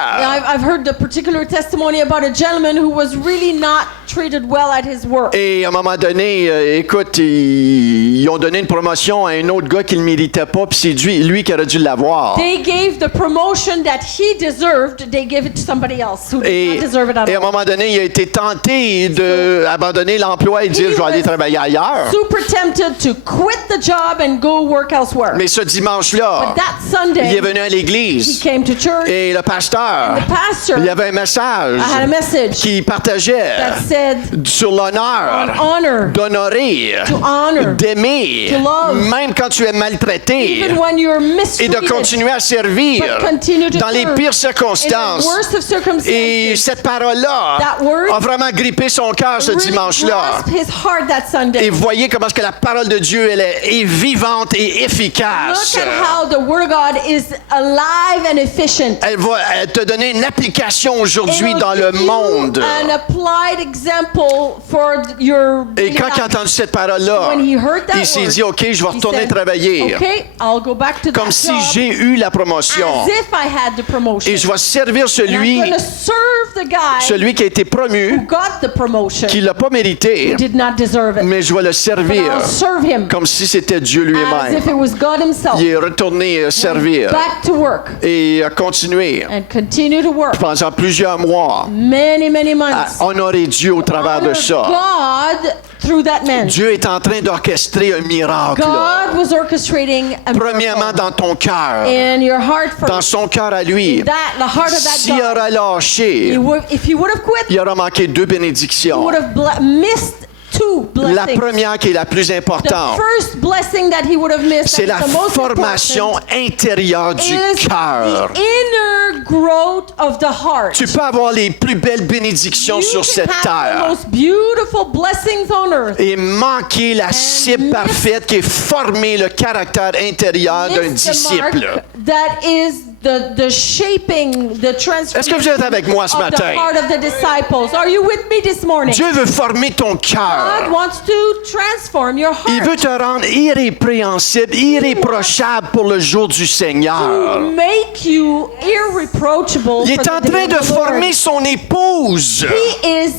I've heard the particular testimony about a gentleman who was really not treated well at his work. Et à un moment donné, écoute, ils ont donné une promotion à un autre gars qui ne le méritait pas, puis c'est lui qui aurait dû l'avoir. They gave the promotion that he deserved, they gave it to somebody else who did not deserve it at Et à un all. moment donné, il a été tenté d'abandonner l'emploi et de dire, He je vais aller was travailler ailleurs. Super tempted to quit the job and go work elsewhere. Mais ce dimanche-là, But that il Sunday, est venu à he l'église came to church. et le pasteur, The pastor, il y avait un message I had a message qui partageait that said, sur l'honneur honor, d'honorer, to honor, d'aimer, to love, même quand tu es maltraité, even when you're et mistreated, de continuer à servir but continue to dans les serve pires in the circonstances. worst of circumstances. Et cette parole-là That word a vraiment grippé son cœur ce really dimanche-là. grasped his heart that Sunday. Et voyez Voyez comment est-ce que la parole de Dieu elle est vivante et efficace. Look at how the Word of God is alive and efficient. Elle va te donner une application aujourd'hui It'll dans le give you monde. an applied example for your Et quand il a life. entendu cette parole-là, When he heard that il s'est word, dit, OK, je vais he retourner said, travailler. Okay, I'll go back to Comme that si job j'ai eu la promotion. as if I had the promotion. Et je vais servir And I'm celui going to serve the guy qui a été who promu, got the promotion, qui ne l'a pas mérité, who did not deserve it. mais je vais le But servir I'll serve him comme si c'était Dieu as if lui-même. it was God himself. Il est retourné servir Back to work et a continué and continue to work. pendant plusieurs mois Many, many à months. honorer Dieu au travers de Honor ça. God through that man. Dieu est en train d'orchestrer un miracle. God was orchestrating a Premièrement, miracle dans ton cœur, in your heart dans first. son cœur à lui. The heart of that S'il God. aura lâché, If he would have quit, il aura manqué deux he bénédictions. would have missed two La blessings. première qui est la plus The importante, first blessing that he would have missed, c'est la that's the most formation important, intérieure du is cœur. the inner growth of the heart. Tu peux avoir les plus belles bénédictions You sur can cette have the terre most beautiful blessings on earth. et manquer la cible miss- parfaite qui est former le caractère intérieur d'un Miss the disciple. mark that is the shaping, the transformation Est-ce que vous êtes avec moi ce of the matin? heart of the disciples. Are you with me this morning? Dieu veut former ton God cœur. wants to transform your Il veut heart. te rendre irrépréhensible, irréprochable pour le jour du Seigneur. To make you irreproachable Il for est en the day train of de the Lord. former son épouse. He is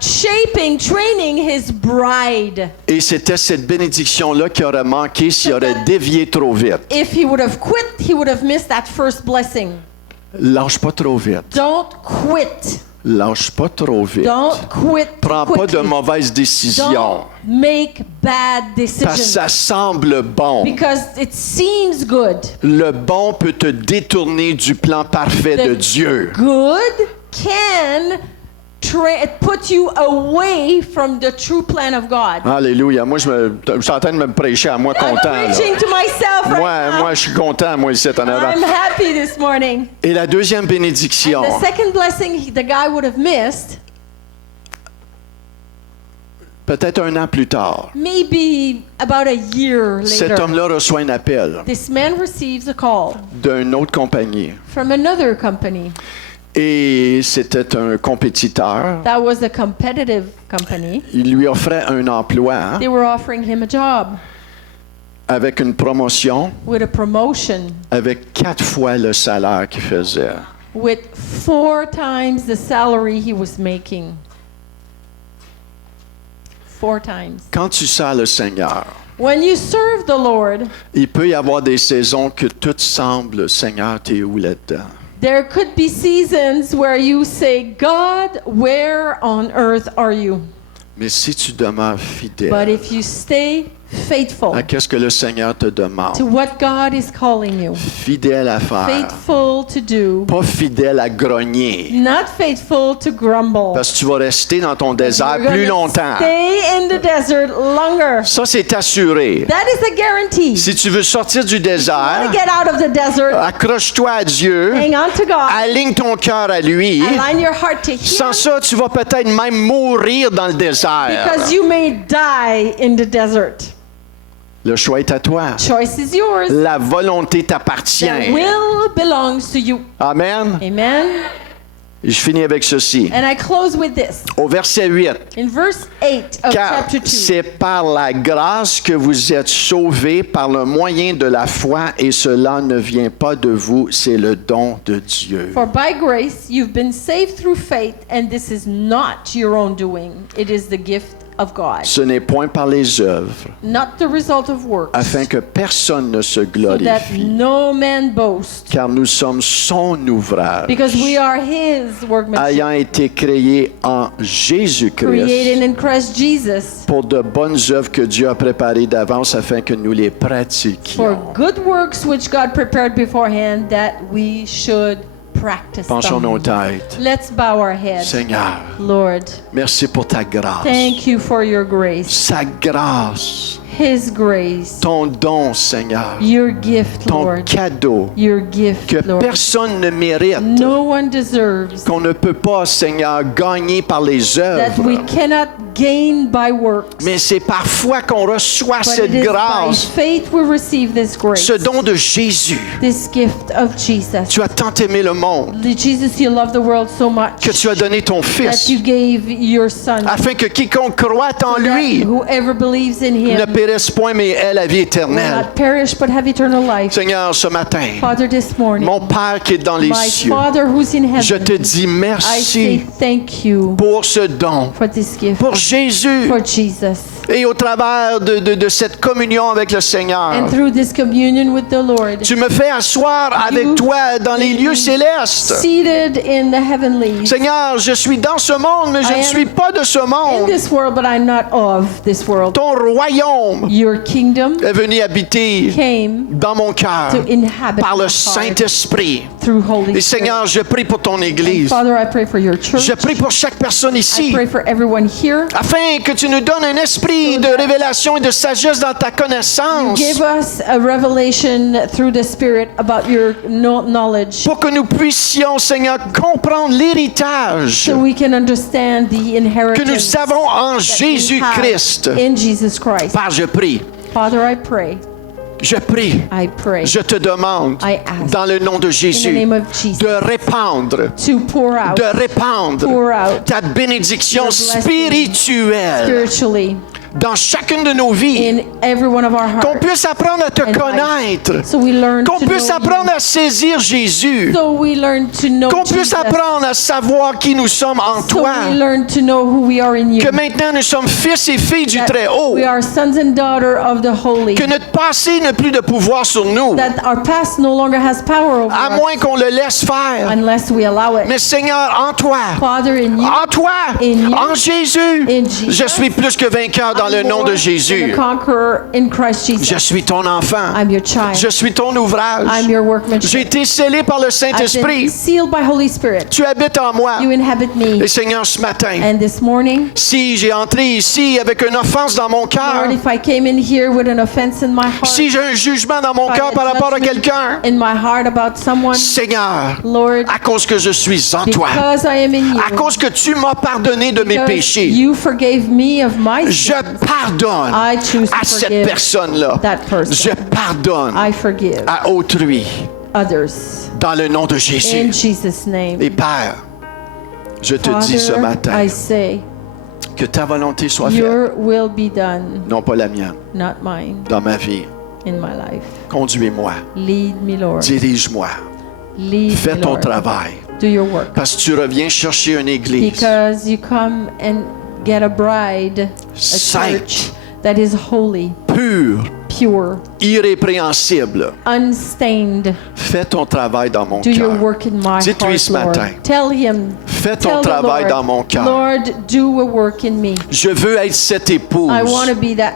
shaping, training his bride. Et c'était cette bénédiction-là qui aurait manqué s'il aurait dévié trop vite. If he would have quit, he would have missed that first blessing. Lâche pas trop vite. Don't quit. Lâche pas trop vite. Don't quit. Prends pas de quickly. mauvaises décisions. Don't make bad Parce que decisions. ça semble bon. Because it seems good. Le bon peut te détourner du plan parfait de Dieu. Good can put you away from the true plan of God. Alléluia. Moi, je suis en train de me prêcher à moi I'm content. là. preaching to myself right now. Moi, je suis content, moi, ici, en avant. I'm happy this morning. Et la deuxième bénédiction, The second blessing the guy would have missed, peut-être un an plus tard, maybe about a year cet later, homme-là reçoit un appel this man receives a call d'une autre compagnie. from another company. Et c'était un compétiteur. That was a competitive company. Il lui offrait un emploi They were offering him a job avec une promotion, with a promotion, avec 4 fois le salaire qu'il faisait. with 4 times the salary he was making. 4 times. Quand tu sers le Seigneur, When you serve the Lord, il peut y avoir des saisons que tout semble, Seigneur, t'es où là-dedans? there could be seasons where you say, God, where on earth are you? Mais si tu demeures But fidèle if you stay faithful à qu'est-ce que le Seigneur te demande, to what God is calling you, fidèle à faire, faithful to do, pas fidèle à grogner, not faithful to grumble, parce que tu vas rester dans ton désert you're plus gonna longtemps. stay in the desert longer. Ça, c'est assuré. That is a guarantee. Si tu veux sortir du You want désert, to get out of the desert, accroche-toi à Dieu, hang on to God, aligne ton cœur à lui. align your heart to Him, Sans ça, tu vas peut-être même mourir dans le désert. because you may die in the desert. Le choix est à toi. Choice is yours. La volonté The t'appartient. will belongs to you. Amen. Amen. Et je finis avec ceci. And I close with this. Au verset 8. In verse 8 of Car chapter 2. c'est par la grâce que vous êtes sauvés par le moyen de la foi et cela ne vient pas de vous, c'est le don de Dieu. For by grace you've been saved through faith, and this is not your own doing. It is the gift of God, Ce n'est point par les œuvres, not the result of works, afin que personne ne se so that glorifie. no man boast. Car nous sommes son ouvrage, Because we are His workmanship, ayant été créés en Jésus-Christ created in Christ Jesus pour de bonnes œuvres que Dieu a préparées d'avance afin que nous les for pratiquions. good works which God prepared beforehand that we should practice Penchons nos them. têtes. Let's bow our heads. Seigneur, Lord, merci pour ta grâce. thank you for your grace. Sa grâce His grace, ton don, Seigneur, your gift, ton Lord, cadeau your gift, que Lord. personne ne mérite, No one deserves, qu'on ne peut pas, Seigneur, gagner par les that we œuvres. cannot gain by works. Mais c'est parfois qu'on reçoit But cette it is by grâce, faith we receive this grace, ce don de Jésus. this gift of Jesus. Tu as tant aimé le monde Jesus, you love the world so much que tu as donné ton that Fils, you gave your Son, afin que quiconque croit en that lui whoever believes in Him ne périsse point, mais ait la vie will éternelle. not perish but have eternal life. Seigneur, ce matin, Father, this morning, mon Père qui est dans les my cieux, Father who's in je heaven, te dis I say merci thank you pour ce don, for this gift, pour Jésus, for Jesus. et au travers de cette communion avec le Seigneur. And through this communion with the Lord, Tu me fais asseoir avec toi dans les lieux célestes. seated in the heavenlies. Seigneur, je suis dans ce monde, mais je I ne am suis pas de ce In monde. this world, but I'm not of this world. Ton royaume Your kingdom est venu habiter came dans mon cœur to inhabit par my le heart Saint-Esprit. through Holy Et Spirit. Seigneur, je prie pour ton Église. Father, I pray for your church. Je prie pour chaque personne I ici, pray for everyone here. afin que tu nous donnes un esprit de révélation et de sagesse dans ta connaissance, Give us a revelation through the Spirit about your knowledge, pour que nous puissions, Seigneur, comprendre l'héritage so we can understand the que nous inheritance avons en that we Jésus-Christ. have in Jesus Christ. Père, je prie, Father, I pray, je prie, I pray, je te demande, I ask, dans le nom de in the Jésus, name of Jesus, de répandre, to pour out de répandre ta bénédiction your blessing spirituelle spiritually dans chacune de nos vies, in every one of our qu'on hearts. puisse apprendre à te and life. connaître, So we learn qu'on to puisse know apprendre à saisir Jésus, you. So we learn to know qu'on puisse Jesus. apprendre à savoir qui nous sommes en So toi, we learn to know who we are in you. que maintenant nous sommes fils et filles du That Très-Haut, we are sons and daughters of the Holy. que notre passé n'a plus de pouvoir sur nous, That our past no longer has power over à us moins qu'on le laisse faire. unless we allow it. Mais Seigneur, en toi, Father, in you, en toi, In you, en Jésus, in Jesus, je suis plus que vainqueur dans le I'm nom more de than Jésus. a conqueror in Christ Jesus. Je suis ton enfant. I'm your child. Je suis ton ouvrage. I'm your workmanship. J'ai été scellé par le I've been Saint-Esprit. sealed by Holy Spirit. Tu habites en moi. You inhabit me. Et Seigneur, ce matin, And this morning, si j'ai entré ici avec une offense dans mon cœur, Lord, if I came in here with an offense in my heart, si j'ai un jugement dans mon if I cœur had par rapport à judgment quelqu'un, in my heart about someone, Seigneur, Lord, à cause que je suis en toi, because I am in you, à cause que tu m'as pardonné de mes because péchés, you forgave me of my je sins, pardonne I choose to à cette forgive personne-là. that person. Je pardonne I forgive à autrui others dans le nom de in Jésus. Jesus' name. Et Père, je te dis ce Father, matin I say, que ta volonté soit faite, your will be done, non pas la mienne, not mine, dans ma vie. in my life. Conduis-moi, Lead me, Lord. dirige-moi, Lead fais me, ton Lord. travail, Do your work. parce que tu reviens chercher une église Because you come and get a bride, a Sainte. church that is holy, pure, pure, irrépréhensible. unstained. Fais ton travail dans mon Do your cœur. work in my Dites-lui heart, ce Lord. matin. Tell him. Fais ton Tell the travail Lord, dans mon cœur. Lord, do a work in me. Je veux être cette épouse I want to be that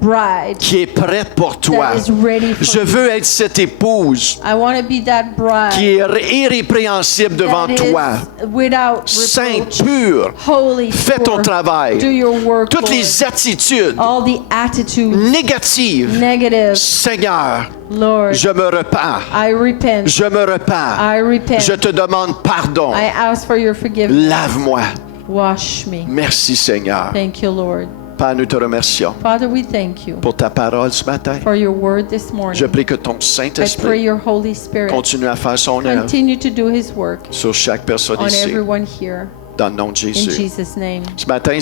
bride qui est prête pour toi. that is ready for Je you. veux être cette épouse I want to be that bride qui est irrépréhensible devant that toi. is without Sainte, reproach, pure. holy, Fais ton pure. travail. Do your work, Toutes Lord. les attitudes All the attitudes, négatives, negative, Seigneur, Lord, je me repens. I repent. Je me repens. I repent. Je te demande pardon. I ask for your forgiveness. Lave-moi. Wash me. Merci Seigneur. Thank you, Lord. Père, nous te remercions Father, we thank you pour ta parole ce matin. for your word this morning. Je prie que ton I pray Saint-Esprit your Holy Spirit continue à faire son œuvre continue to do his work sur chaque personne on ici, everyone here. dans le nom de In Jésus. Jesus' name. Ce matin,